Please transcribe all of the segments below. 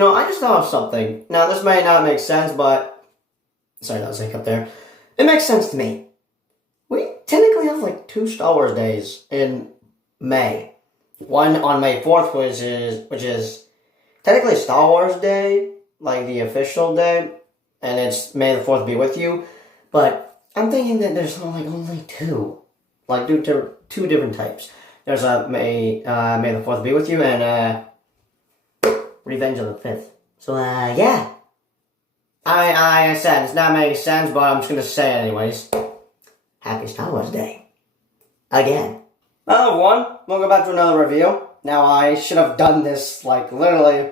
I just thought of something. Now, this may not make sense, but... Sorry, that was a hiccup there. It makes sense to me. We technically have, like, 2 Star Wars days in May. One on May 4th, which is technically Star Wars Day, like the official day, and it's May the 4th be with you. But I'm thinking that there's only 2. Like, two different types. There's May the 4th be with you, and Revenge of the 5th. So, yeah. I said, it's not making sense, but I'm just gonna say it anyways. Happy Star Wars Day. Again. Hello everyone, welcome back to another review. Now, I should have done this, literally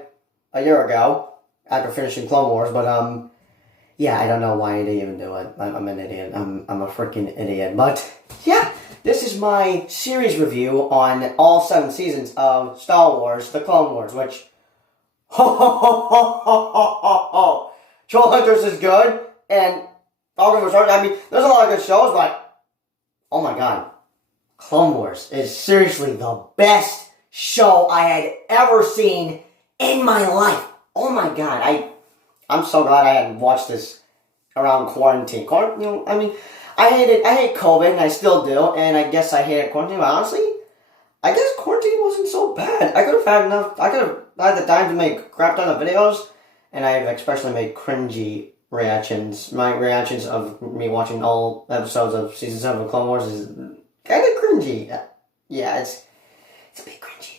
a year ago, after finishing Clone Wars, but, yeah, I don't know why I didn't even do it. I'm an idiot. I'm a freaking idiot. But, yeah, this is my series review on all 7 seasons of Star Wars, The Clone Wars, which... Troll Hunters is good, and Falcon Returns, there's a lot of good shows, but, oh my god, Clone Wars is seriously the best show I had ever seen in my life. Oh my god, I'm so glad I had watched this around quarantine. I hate COVID, and I still do, and I guess I hated quarantine, but honestly, I guess quarantine wasn't so bad. I could have had the time to make crap ton of videos, and I've especially made cringy reactions. My reactions of me watching all episodes of Season 7 of Clone Wars is kind of cringy. Yeah, it's a bit cringy,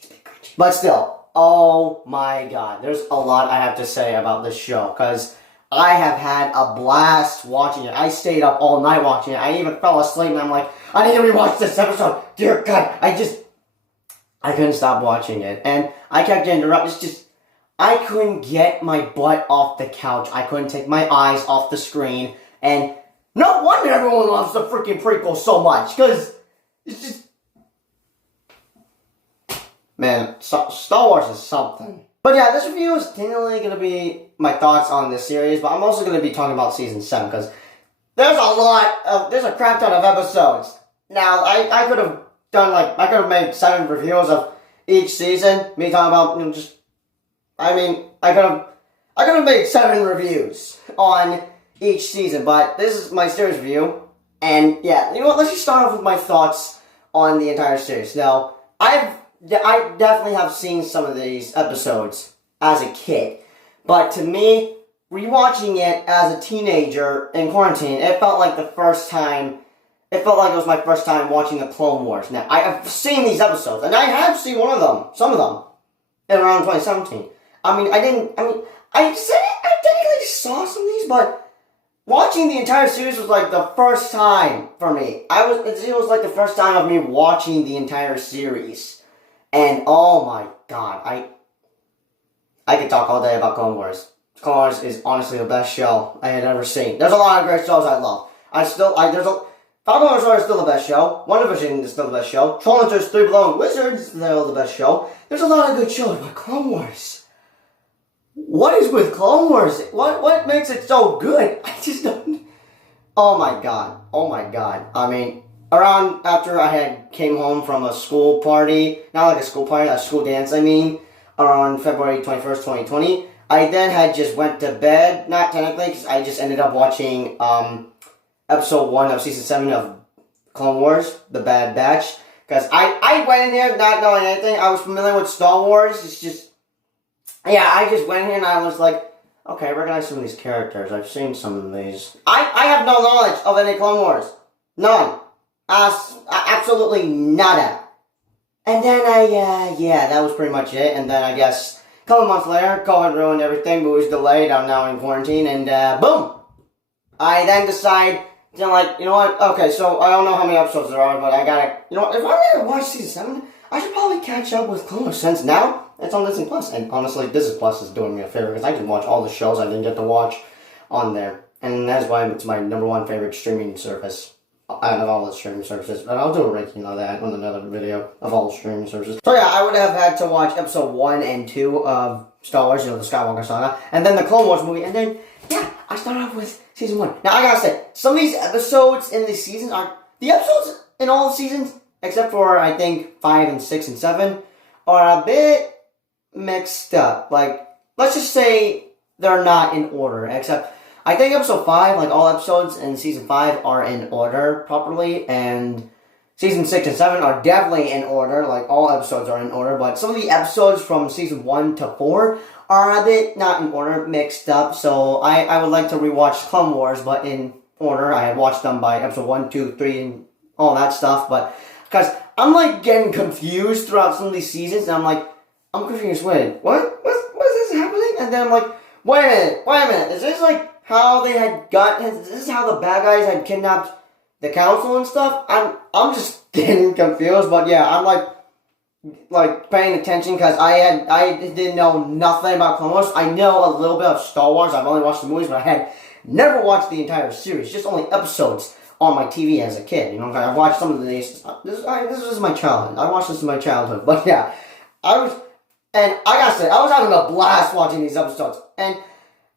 But still, oh my god, there's a lot I have to say about this show, because I have had a blast watching it. I stayed up all night watching it. I even fell asleep, and I'm like, I need to rewatch this episode. Dear God, I couldn't stop watching it, and I kept getting interrupted. I couldn't get my butt off the couch. I couldn't take my eyes off the screen, and no wonder everyone loves the freaking prequel so much, because it's just... Man, Star Wars is something. But yeah, this review is technically going to be my thoughts on this series, but I'm also going to be talking about Season 7, because there's a crap ton of episodes. Now, I could have done, I could have made 7 reviews of each season, me talking about, I could have made 7 reviews on each season, but this is my series review, and yeah, you know what, let's just start off with my thoughts on the entire series. Now, I definitely have seen some of these episodes as a kid, but to me, rewatching it as a teenager in quarantine, it felt like it was my first time watching the Clone Wars. Now, I have seen these episodes, and I have seen some of them, in around 2017. I technically saw some of these, but watching the entire series was the first time for me. It was like the first time of me watching the entire series. And oh my god, I could talk all day about Clone Wars. Clone Wars is honestly the best show I had ever seen. There's a lot of great shows I love. Falcon Returns is still the best show. WandaVision is still the best show. Troll Hunters 3 Below and Wizards is still the best show. There's a lot of good shows, but Clone Wars... What is with Clone Wars? What makes it so good? I just don't... Oh my god. Around after I came home from a school party, not like a school party, a school dance, around February 21st, 2020, I then had just went to bed, not technically, because I just ended up watching, episode 1 of Season 7 of Clone Wars, The Bad Batch, because I went in here not knowing anything. I was familiar with Star Wars. It's just... Yeah, I just went here and I was like, okay, I recognize some of these characters. I've seen some of these. I have no knowledge of any Clone Wars. None. Absolutely nada. And then that was pretty much it. And then I guess a couple months later, COVID ruined everything. Movies delayed. I'm now in quarantine. And boom! I then decide to you know what? Okay, so I don't know how many episodes there are, but I gotta, you know what? If I'm gonna watch Season 7, I should probably catch up with Clone Wars, since now it's on Disney Plus. And honestly, Disney Plus is doing me a favor, because I can watch all the shows I didn't get to watch on there. And that's why it's my #1 favorite streaming service out of all the streaming services. But I'll do a ranking of that on another video of all the streaming services. So yeah, I would have had to watch episode 1 and 2 of Star Wars, the Skywalker Saga, and then the Clone Wars movie, and then, yeah, I start off with Season 1. Now, I gotta say, some of these episodes in the season the episodes in all the seasons, except for, I think, 5 and 6 and 7, are a bit mixed up. let's just say they're not in order, except I think episode 5, like all episodes in season 5 are in order properly, and season 6 and 7 are definitely in order, like all episodes are in order, but some of the episodes from season 1 to 4 are a bit not in order, mixed up, so I would like to rewatch Clone Wars, but in order. I had watched them by episode 1, 2, 3, and all that stuff, but because I'm like getting confused throughout some of these seasons, and I'm like, I'm confused, wait, what's this happening? And then I'm like, wait a minute, is this like how they had is this how the bad guys had kidnapped the council and stuff? I'm just getting confused, but yeah, I'm like paying attention because I didn't know nothing about Clone Wars. I know a little bit of Star Wars. I've only watched the movies, but I had never watched the entire series, just only episodes on my TV as a kid. You know, I watched some of these. This is my childhood. I watched this in my childhood, but yeah, and I gotta say, I was having a blast watching these episodes. And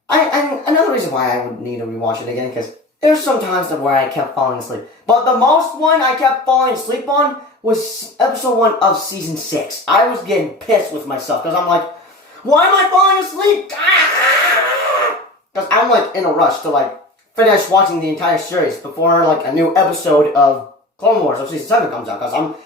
another reason why I would need to rewatch it again, because there's some times where I kept falling asleep. But the most one I kept falling asleep on was episode 1 of season 6. I was getting pissed with myself, because I'm like, why am I falling asleep? Because I'm like in a rush to like finish watching the entire series before like a new episode of Clone Wars of season 7 comes out, because I'm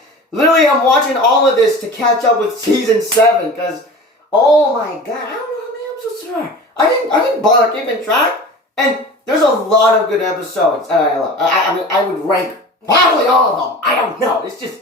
watching all of this to catch up with season 7, because, oh my god, I don't know how many episodes there are. I didn't bother keeping track, and there's a lot of good episodes that I love. I mean, I would rank probably all of them. I don't know. It's just,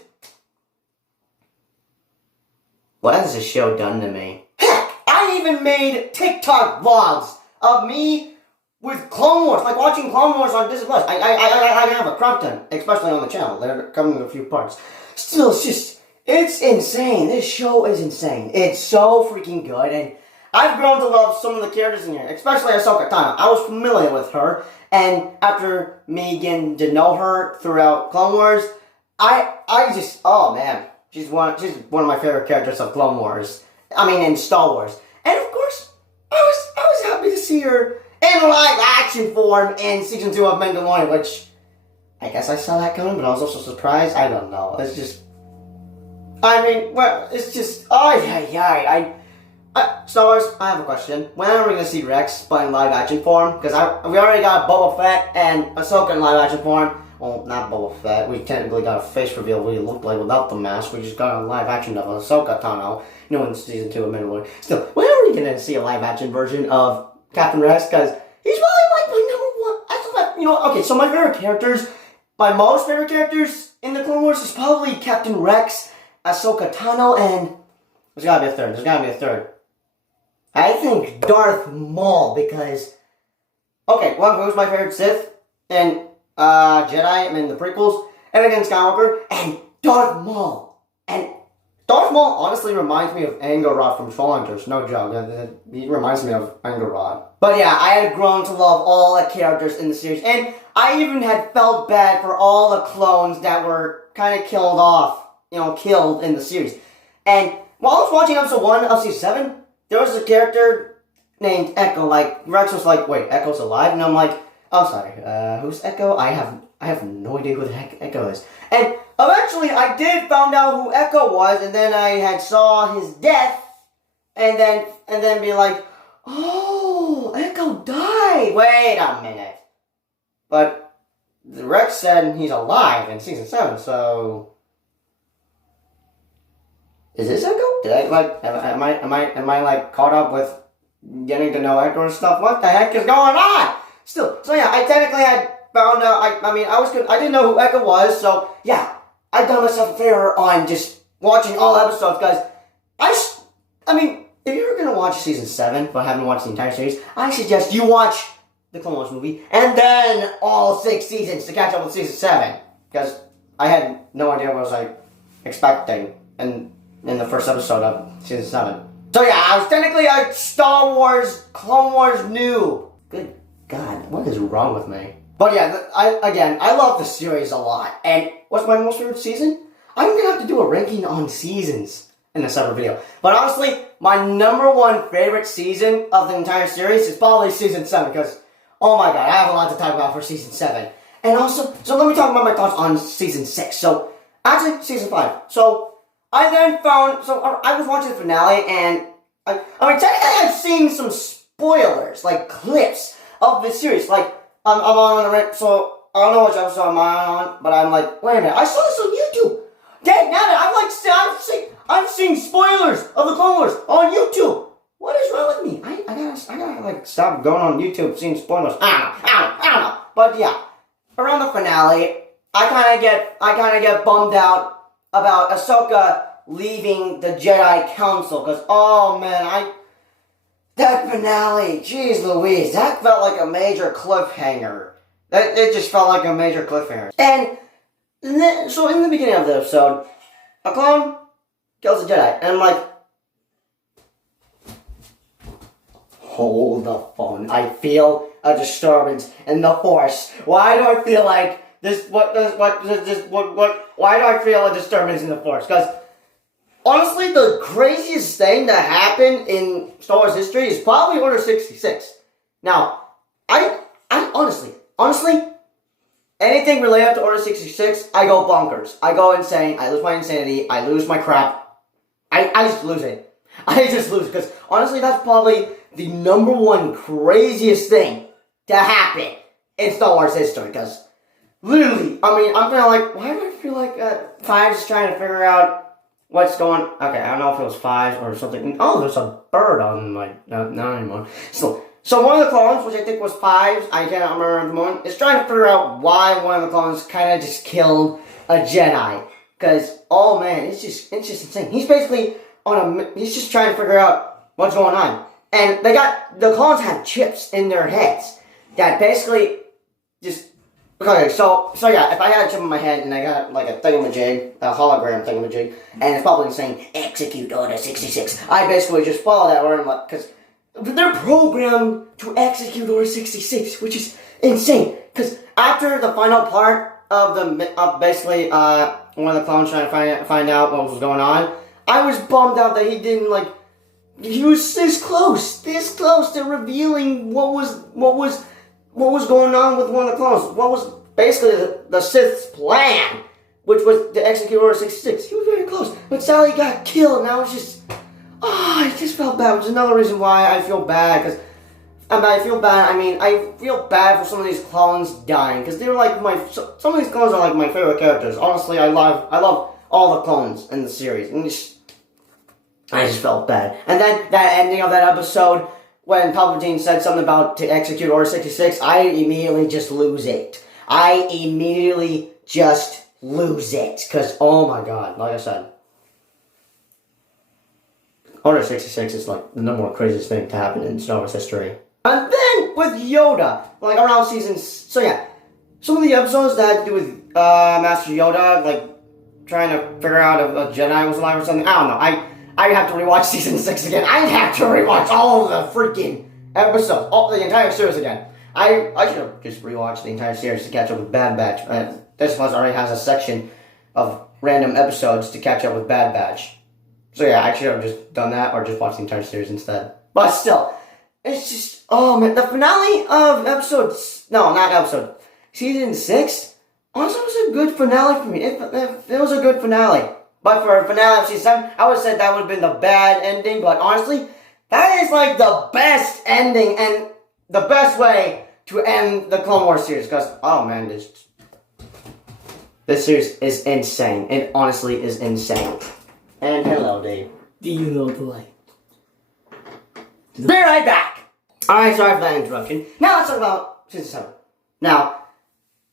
what has this show done to me? Heck, I even made TikTok vlogs of me with Clone Wars, like watching Clone Wars on Disney Plus. I have a crop ton, especially on the channel. They're coming in a few parts. Still, it's insane. This show is insane. It's so freaking good, and I've grown to love some of the characters in here, especially Ahsoka Tano. I was familiar with her, and after me getting to know her throughout Clone Wars, I just, oh man, she's one of my favorite characters of Clone Wars. I mean, in Star Wars. And of course, I was happy to see her in live action form in season 2 of Mandalorian, which I guess I saw that coming, but I was also surprised. I don't know. It's just, I mean, well, it's just, Star Wars, I have a question. When are we going to see Rex but in live action form? Because we already got Boba Fett and Ahsoka in live action form. Well, not Boba Fett. We technically got a face reveal of what he looked like without the mask. We just got a live action of Ahsoka Tano, in season 2 of Mandalorian. Still, when are we going to see a live action version of Captain Rex? Because he's probably like my number one. Okay, so my favorite characters, my most favorite characters in the Clone Wars is probably Captain Rex, Ahsoka Tano, and there's gotta be a third. I think Darth Maul, because, okay, who's my favorite Sith? And Jedi in the prequels, Anakin Skywalker, and Darth Maul. And Darth Maul honestly reminds me of Angorod from Trollhunters, no joke. He reminds me of Angorod. But yeah, I had grown to love all the characters in the series, and I even had felt bad for all the clones that were kind of killed in the series. And while I was watching episode 1 of season 7, there was a character named Echo. Like, Rex was like, wait, Echo's alive? And I'm like, oh, sorry, who's Echo? I have no idea who the heck Echo is. And eventually, I did find out who Echo was, and then I had saw his death, and then be like, oh, Echo died. Wait a minute. But Rex said he's alive in season 7, so is this Echo? Did I am I like caught up with getting to know Echo and stuff? What the heck is going on? Still, so yeah, I technically had found out. I didn't know who Echo was, so yeah, I done myself a favor on just watching all episodes, guys. I mean, if you're gonna watch season 7 but haven't watched the entire series, I suggest you watch the Clone Wars movie and then all 6 seasons to catch up with season 7, because I had no idea what I was expecting in the first episode of season 7. So yeah, I was technically a Star Wars, Clone Wars noob. Good God, what is wrong with me? But yeah, I love the series a lot. And what's my most favorite season? I'm gonna have to do a ranking on seasons in a separate video. But honestly, my number 1 favorite season of the entire series is probably season 7, because, oh my god, I have a lot to talk about for season 7. And also, so let me talk about my thoughts on season 6. So, actually, season 5. So, I was watching the finale, and I mean, technically I've seen some spoilers, like clips of the series. Like, I'm on the so I don't know which episode I'm on, but I'm like, wait a minute, I saw this on YouTube. Dang, now that I've seen spoilers of the Clone Wars on YouTube. What is wrong with me? I gotta like stop going on YouTube seeing spoilers. I don't know. But yeah, around the finale, I kind of get bummed out about Ahsoka leaving the Jedi Council, because, oh man, that finale, jeez Louise, that felt like a major cliffhanger. It just felt like a major cliffhanger. And then, so in the beginning of the episode, a clone kills a Jedi, and I'm like, hold the phone. I feel a disturbance in the Force. Why do I feel like this? Why do I feel a disturbance in the Force? Because honestly, the craziest thing that happened in Star Wars history is probably Order 66. Now, I honestly, anything related to Order 66, I go bonkers. I go insane. I lose my insanity. I lose my crap. I just lose it. I just lose it. Because honestly, that's probably the number one craziest thing to happen in Star Wars history. Because literally, I mean, I'm kind of like, why do I feel like Five's is trying to figure out what's going? Okay, I don't know if it was Five or something. Oh, there's a bird on my not anymore. So one of the clones, which I think was Five's, I can't remember at the moment, is trying to figure out why one of the clones kind of just killed a Jedi. Because, oh man, it's just insane. He's basically he's just trying to figure out what's going on. And the clones have chips in their heads that basically just, okay, so yeah, if I had a chip in my head and I got like a thingamajig, a hologram thingamajig, and it's probably saying, execute Order 66, I basically just follow that order, because they're programmed to execute Order 66, which is insane. Because after the final part of basically one of the clones trying to find out what was going on, I was bummed out that he didn't he was this close to revealing what was going on with one of the clones. What was basically the Sith's plan, which was to execute Order 66. He was very close, but sadly he got killed. Now it's just, I just felt bad, which is another reason why I feel bad, because I feel bad for some of these clones dying, because they're like some of these clones are like my favorite characters. Honestly, I love all the clones in the series, and I just felt bad. And then that ending of that episode, when Palpatine said something about to execute Order 66, I immediately just lose it. Because, oh my god, like I said, Order 66 is like the number one craziest thing to happen in Star Wars history. And then with Yoda, like around so yeah, some of the episodes that had to do with Master Yoda, like trying to figure out if a Jedi was alive or something, I don't know, I'd have to rewatch season 6 again. I'd have to rewatch all of the freaking episodes, the entire series again. I should have just rewatched the entire series to catch up with Bad Batch. This Plus already has a section of random episodes to catch up with Bad Batch. So yeah, I should have just done that or just watched the entire series instead. But still, it's just, oh man, the finale of season 6, honestly was a good finale for me. It was a good finale. But for a finale of season 7, I would have said that would have been the bad ending, but honestly, that is like the best ending and the best way to end the Clone Wars series, because, oh man, this series is insane. It honestly is insane. And hello, Dave. Do you know the light? Be right back! Alright, sorry for that interruption. Now let's talk about season 7. Now,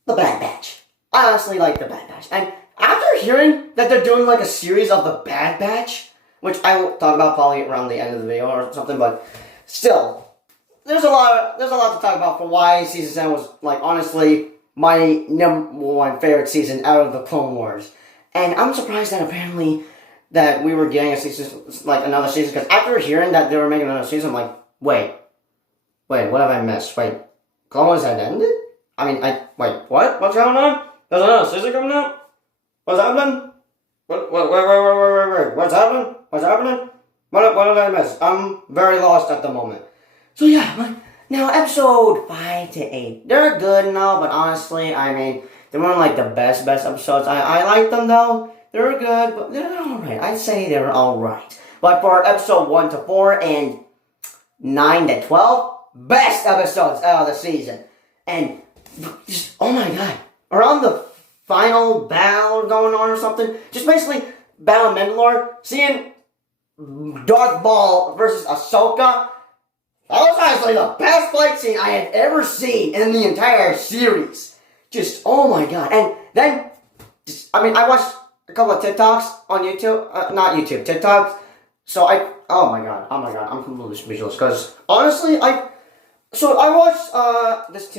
the Bad Batch. I honestly like the Bad Batch. And after hearing that they're doing like a series of the Bad Batch, which I will talk about probably around the end of the video or something, but still, there's a lot to talk about for why season 7 was, like, honestly, my number one favorite season out of the Clone Wars. And I'm surprised that apparently that we were getting a season, like another season, because after hearing that they were making another season, I'm like, wait, what have I missed? Wait, Clone Wars had ended? Wait, what? What's going on? There's another season coming out? What's happening? What's happening? What did I miss? I'm very lost at the moment. So yeah, now episode 5 to 8, they're good and all, but honestly, they weren't like the best episodes. I like them though. They were good, but they're alright. I'd say they're alright. But for episode 1 to 4 and 9 to 12, best episodes of the season. And just, oh my god, around the final battle going on or something, just basically Battle of Mandalore, seeing Darth Maul versus Ahsoka, that was honestly the best fight scene I had ever seen in the entire series. Just, oh my god. And then, I watched a couple of TikToks on YouTube, not YouTube, TikToks. So oh my god, I'm completely speechless. Because honestly, I watched this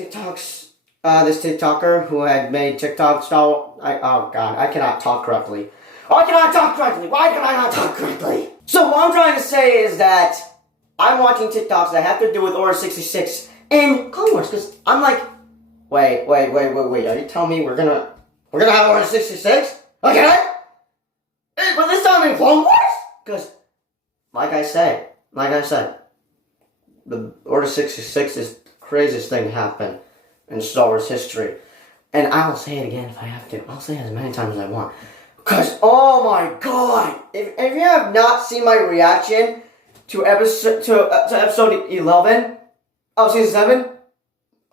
TikToker who had made TikTok style. Oh god, I cannot talk correctly. Why can I talk correctly? Why can I not talk correctly? So what I'm trying to say is that I'm watching TikToks that have to do with Order 66 in Clone Wars, because I'm like, wait, are you telling me we're gonna have Order 66? Okay? But this time in Clone Wars? Because, like I said, the Order 66 is the craziest thing to happen in Star Wars history. And I'll say it again if I have to. I'll say it as many times as I want. Because, oh my god! If you have not seen my reaction to episode 11 of season 7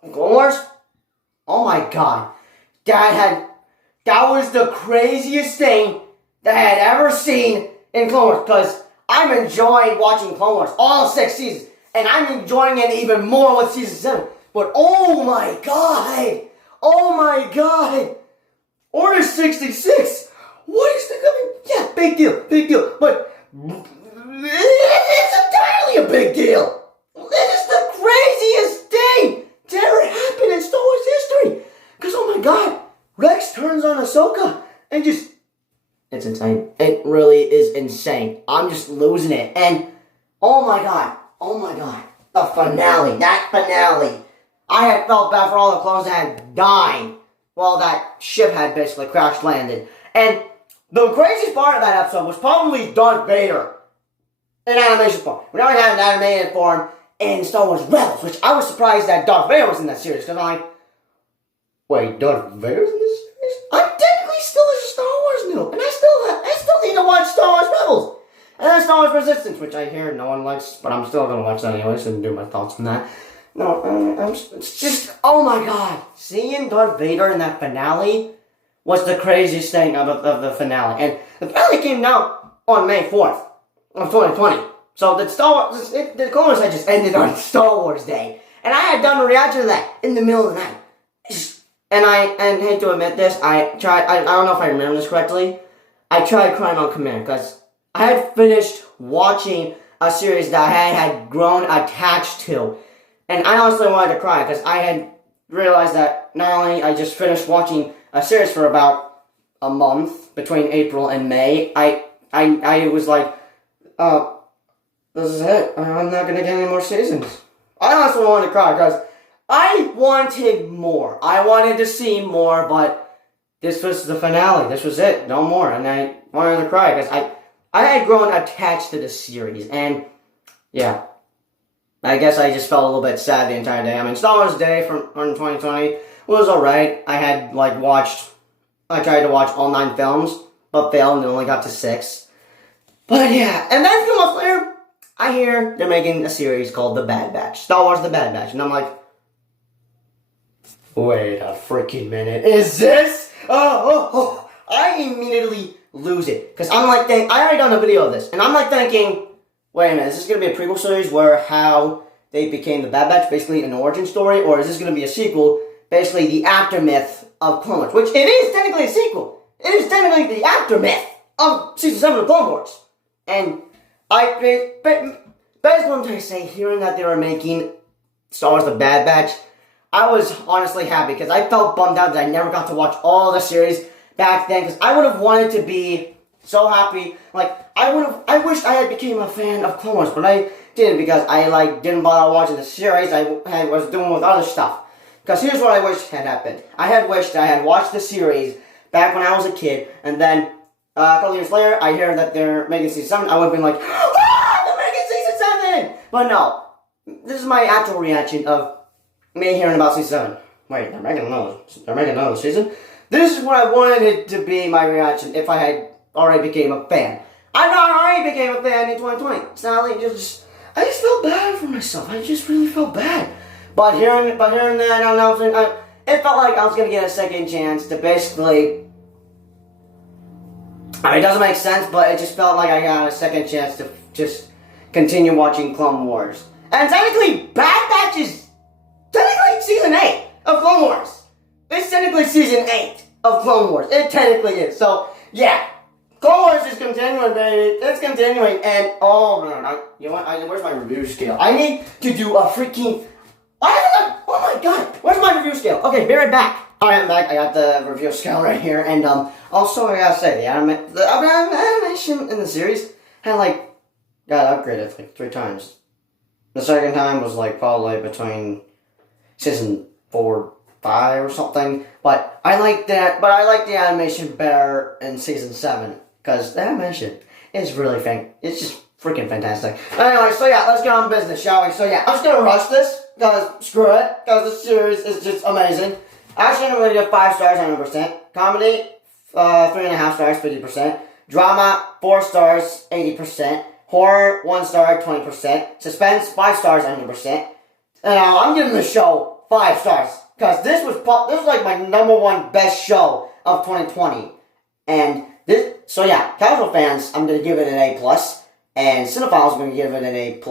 of Clone Wars, oh my god. That was the craziest thing that I had ever seen in Clone Wars. Because I'm enjoying watching Clone Wars all 6 seasons. And I'm enjoying it even more with season 7. But oh my god! Oh my god! Order 66! What is the coming? Yeah, big deal. But it's entirely a big deal. It is the craziest thing to ever happen in Star Wars history. Because oh my god, Rex turns on Ahsoka and just, it's insane. It really is insane. I'm just losing it. And oh my god, the finale, that finale. I had felt bad for all the clones that had died while that ship had basically crash landed. And the craziest part of that episode was probably Darth Vader in animation form. We never had an animated form in Star Wars Rebels, which I was surprised that Darth Vader was in that series, because I'm like, wait, Darth Vader's in this series? I'm technically still a Star Wars noob, and I still need to watch Star Wars Rebels. And then Star Wars Resistance, which I hear no one likes, but I'm still going to watch that anyways and do my thoughts on that. No, it's just, oh my god, seeing Darth Vader in that finale was the craziest thing of the finale. And the finale came out on May 4th of 2020. So the Clone Wars had just ended on Star Wars Day. And I had done a reaction to that in the middle of the night. And I hate to admit this, I don't know if I remember this correctly, I tried crying on command, because I had finished watching a series that I had grown attached to. And I honestly wanted to cry, because I had realized that not only I just finished watching a series for about a month between April and May, I was like, this is it. I'm not going to get any more seasons. I honestly wanted to cry because I wanted more. I wanted to see more, but this was the finale. This was it. No more. And I wanted to cry because I had grown attached to this series. And yeah, I guess I just felt a little bit sad the entire day. I mean, Star Wars Day from 2020 was alright. I tried to watch all 9 films, but failed and only got to 6. But yeah, and then a few months later, I hear they're making a series called The Bad Batch. Star Wars The Bad Batch. And I'm like, wait a freaking minute. Is this? Oh. I immediately lose it. Because I'm like, I already done a video of this. And I'm like thinking, wait a minute, is this going to be a prequel series where how they became the Bad Batch, basically an origin story? Or is this going to be a sequel, basically the aftermath of Clone Wars? Which it is technically a sequel. It is technically the aftermath of Season 7 of Clone Wars. And basically what I'm trying to say, hearing that they were making Star Wars The Bad Batch, I was honestly happy because I felt bummed out that I never got to watch all the series back then, because I would have wanted to be so happy. Like, I wished I had became a fan of Clone Wars, but I didn't, because I didn't bother watching the series. I was doing with other stuff. Because here's what I wish had happened. I had wished I had watched the series back when I was a kid, and then a couple years later, I hear that they're making Season 7, I would have been like, they're making Season 7! But no, this is my actual reaction of me hearing about Season 7. Wait, they're making another season? This is what I wanted it to be, my reaction, if I had already became a fan I know I already became a fan in 2020. Sadly, I just felt bad for myself. I just really felt bad. But hearing that announcement, it felt like I was gonna get a second chance to basically. I mean, it doesn't make sense, but it just felt like I got a second chance to just continue watching Clone Wars. And technically, Bad Batch is technically season 8 of Clone Wars. It's technically season 8 of Clone Wars. It technically is. So, yeah. Clone Wars is continuing, baby. It's continuing. And, oh, man. You know what? Where's my review scale? I need to do a freaking... Oh, my God. Where's my review scale? Okay, be right back. Alright, I'm back. I got the review scale right here. And, also, I gotta say, the animation in the series had, got upgraded, 3 times. The second time was, probably between season 4, 5 or something. But I like that. But I like the animation better in season 7. Because the animation is really it's just freaking fantastic. Anyway, so yeah, let's get on business, shall we? So yeah, I'm just gonna rush this, because screw it, because the series is just amazing. Action, I'm gonna give 5 stars, 100%. Comedy, 3.5 stars, 50%. Drama, 4 stars, 80%. Horror, 1 star, 20%. Suspense, 5 stars, 100%. And I'm giving the show 5 stars, because this was like my #1 best show of 2020. And so yeah, casual fans, I'm going to give it an A+, and cinephiles are going to give it an A+,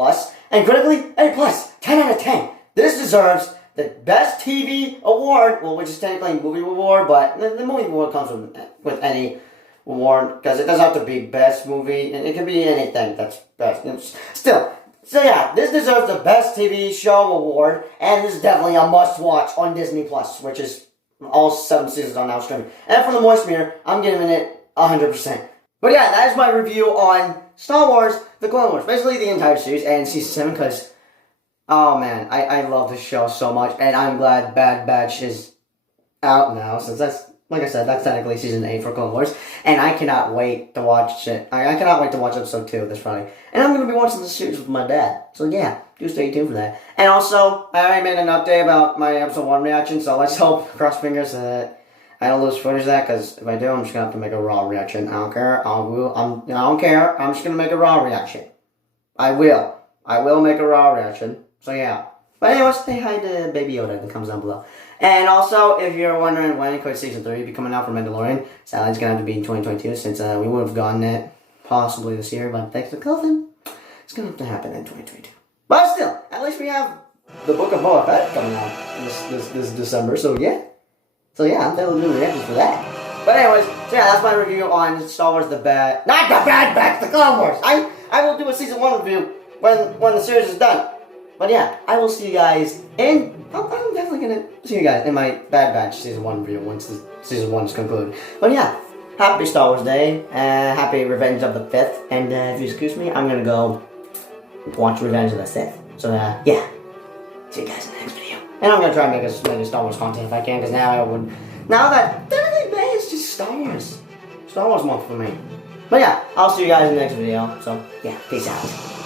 and critically, A+, 10 out of 10. This deserves the Best TV Award, well, which is technically a movie award, but the movie award comes with any award, because it doesn't have to be Best Movie, and it can be anything that's best. Still, so yeah, this deserves the Best TV Show Award, and this is definitely a must-watch on Disney+, which is all 7 seasons are now streaming. And for the Moist Mirror, I'm giving it 100%. But yeah, that is my review on Star Wars, The Clone Wars. Basically the entire series and season 7, because, oh man, I love this show so much. And I'm glad Bad Batch is out now, since that's, like I said, that's technically season 8 for Clone Wars. And I cannot wait to watch it. I cannot wait to watch episode 2 this Friday. And I'm going to be watching this series with my dad. So yeah, do stay tuned for that. And also, I already made an update about my episode 1 reaction, so let's hope, cross fingers, that I don't lose footage of that, because if I do, I'm just going to have to make a raw reaction. I don't care. I don't care. I'm just going to make a raw reaction. I will make a raw reaction. So yeah. But anyways, say hi to Baby Yoda that comes down below. And also, if you're wondering when could season 3 be coming out for Mandalorian, sadly it's going to have to be in 2022, since we would have gotten it possibly this year, but thanks to COVID, it's going to have to happen in 2022. But still, at least we have the Book of Boba Fett coming out this December, so yeah. So yeah, I'm totally doing reactions for that. But anyways, so yeah, that's my review on Star Wars not the Bad Batch, the Clone Wars. I will do a season 1 review when the series is done. But yeah, I will see you guys I'm definitely gonna see you guys in my Bad Batch season 1 review once the season 1 is concluded. But yeah, happy Star Wars Day, happy Revenge of the 5th, and if you excuse me, I'm gonna go watch Revenge of the 6th. So yeah, see you guys in the next video. And I'm gonna try and make as many Star Wars content if I can, because now that technically May is just Star Wars month for me. But yeah, I'll see you guys in the next video. So yeah, peace out.